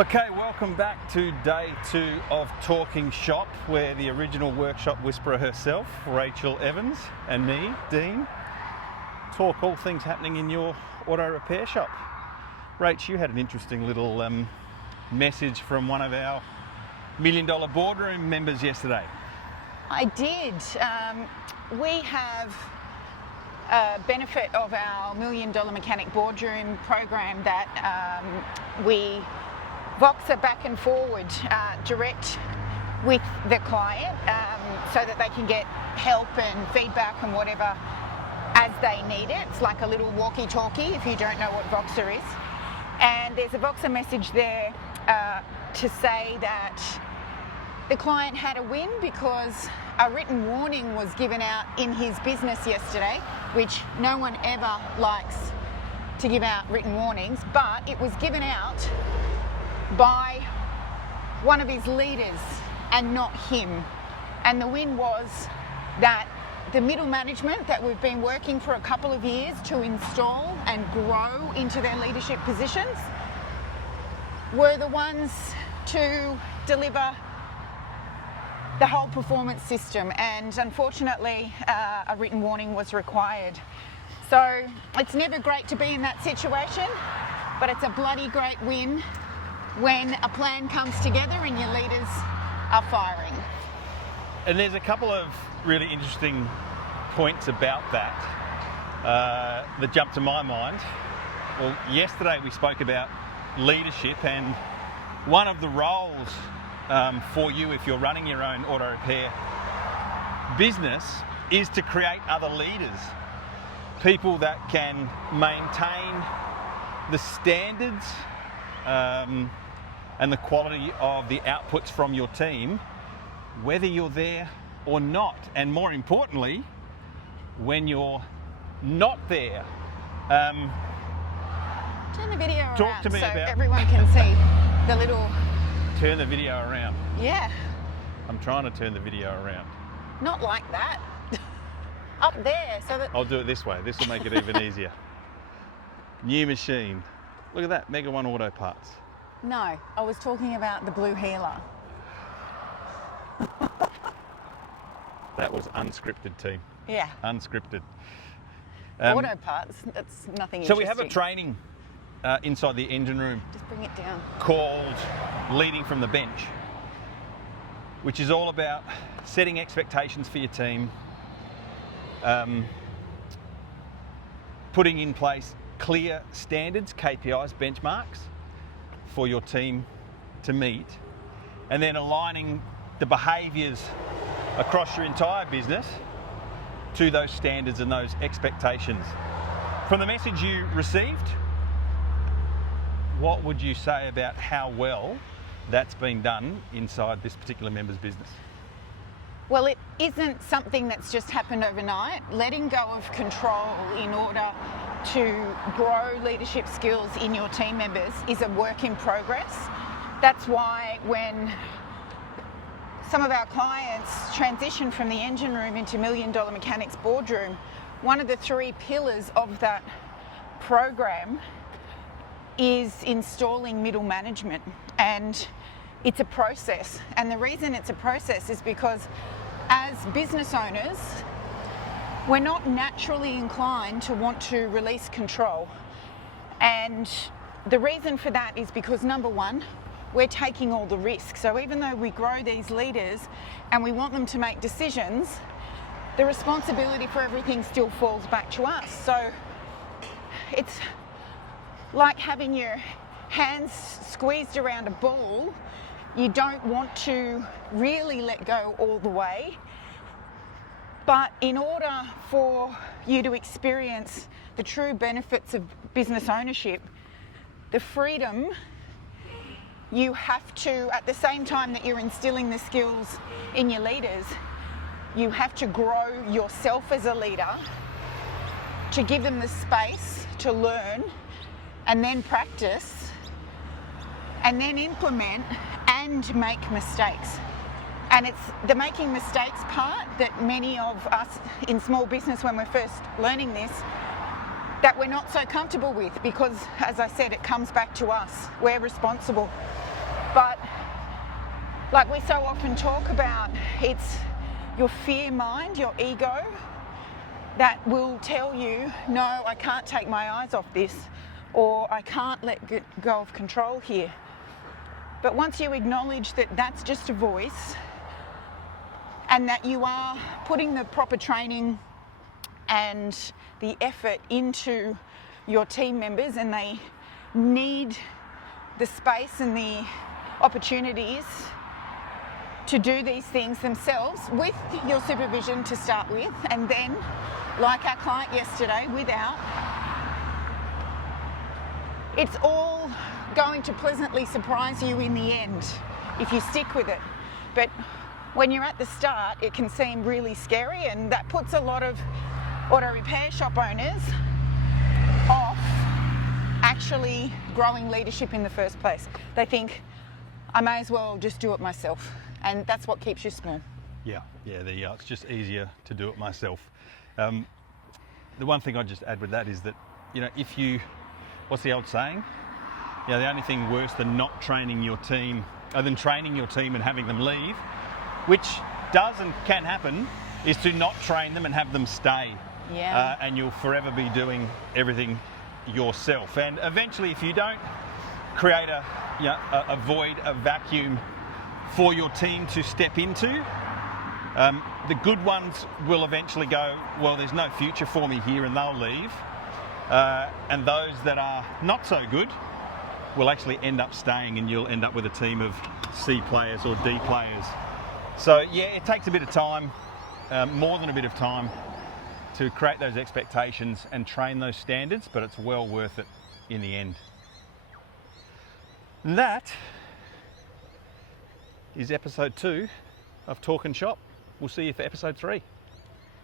Okay, welcome back to day 2 of Talking Shop, where the original workshop whisperer herself, Rachael Evans, and me, Dean, talk all things happening in your auto repair shop. Rach, you had an interesting little message from one of our $1 Million Boardroom members yesterday. I did. We have a benefit of our $1 Million Mechanic Boardroom program that we Voxer back and forward direct with the client so that they can get help and feedback and whatever as they need it. It's like a little walkie-talkie if you don't know what Voxer is. And there's a Voxer message there to say that the client had a win because a written warning was given out in his business yesterday, which no one ever likes to give out written warnings, but it was given out by one of his leaders and not him. And the win was that the middle management that we've been working for a couple of years to install and grow into their leadership positions were the ones to deliver the whole performance system, and unfortunately a written warning was required. So it's never great to be in that situation, but it's a bloody great win when a plan comes together and your leaders are firing. And there's a couple of really interesting points about that that jump to my mind. Well, yesterday we spoke about leadership, and one of the roles for you if you're running your own auto repair business is to create other leaders, people that can maintain the standards and the quality of the outputs from your team, whether you're there or not, and more importantly, when you're not there. Turn the video around Talk to me so about everyone can see the little... Turn the video around. Yeah. I'm trying to turn the video around. Not like that. Up there, so that... I'll do it this way. This will make it even easier. New machine. Look at that, Mega One Auto Parts. No, I was talking about the blue healer. That was unscripted, team. Yeah. Unscripted. Auto parts, that's nothing So interesting. we have a training inside the engine room Just bring it down. called Leading from the Bench, which is all about setting expectations for your team, putting in place clear standards, KPIs, benchmarks for your team to meet, and then aligning the behaviours across your entire business to those standards and those expectations. From the message you received, what would you say about how well that's been done inside this particular member's business? Well, it isn't something that's just happened overnight. Letting go of control in order to grow leadership skills in your team members is a work in progress. That's why when some of our clients transition from the engine room into $1 Million Mechanics Boardroom, one of the 3 pillars of that program is installing middle management, and it's a process. And the reason it's a process is because as business owners, we're not naturally inclined to want to release control. And the reason for that is because, number one, we're taking all the risk. So even though we grow these leaders and we want them to make decisions, the responsibility for everything still falls back to us. So it's like having your hands squeezed around a ball. You don't want to really let go all the way. But in order for you to experience the true benefits of business ownership, the freedom, you have to, at the same time that you're instilling the skills in your leaders, you have to grow yourself as a leader to give them the space to learn and then practice and then implement and make mistakes. And it's the making mistakes part that many of us in small business, when we're first learning this, that we're not so comfortable with, because, as I said, it comes back to us. We're responsible But like we so often talk about, it's your fear mind, your ego, that will tell you, no, I can't take my eyes off this, or I can't let go of control here. But once you acknowledge that that's just a voice, and that you are putting the proper training and the effort into your team members, and they need the space and the opportunities to do these things themselves with your supervision to start with, and then, like our client yesterday, without, it's all going to pleasantly surprise you in the end if you stick with it. But when you're at the start, it can seem really scary, and that puts a lot of auto repair shop owners off actually growing leadership in the first place. They think, I may as well just do it myself, and that's what keeps you small. Yeah, it's just easier to do it myself. The one thing I'd just add with that is that, what's the old saying? The only thing worse than not training your team, than training your team and having them leave, which does and can happen, is to not train them and have them stay. Yeah. And you'll forever be doing everything yourself. And eventually, if you don't create a void, a vacuum for your team to step into, the good ones will eventually go, well, there's no future for me here, and they'll leave. And those that are not so good will actually end up staying, and you'll end up with a team of C players or D players. So it takes a bit of time, more than a bit of time, to create those expectations and train those standards, but it's well worth it in the end. And that is episode 2 of Talk and Shop. We'll see you for episode 3.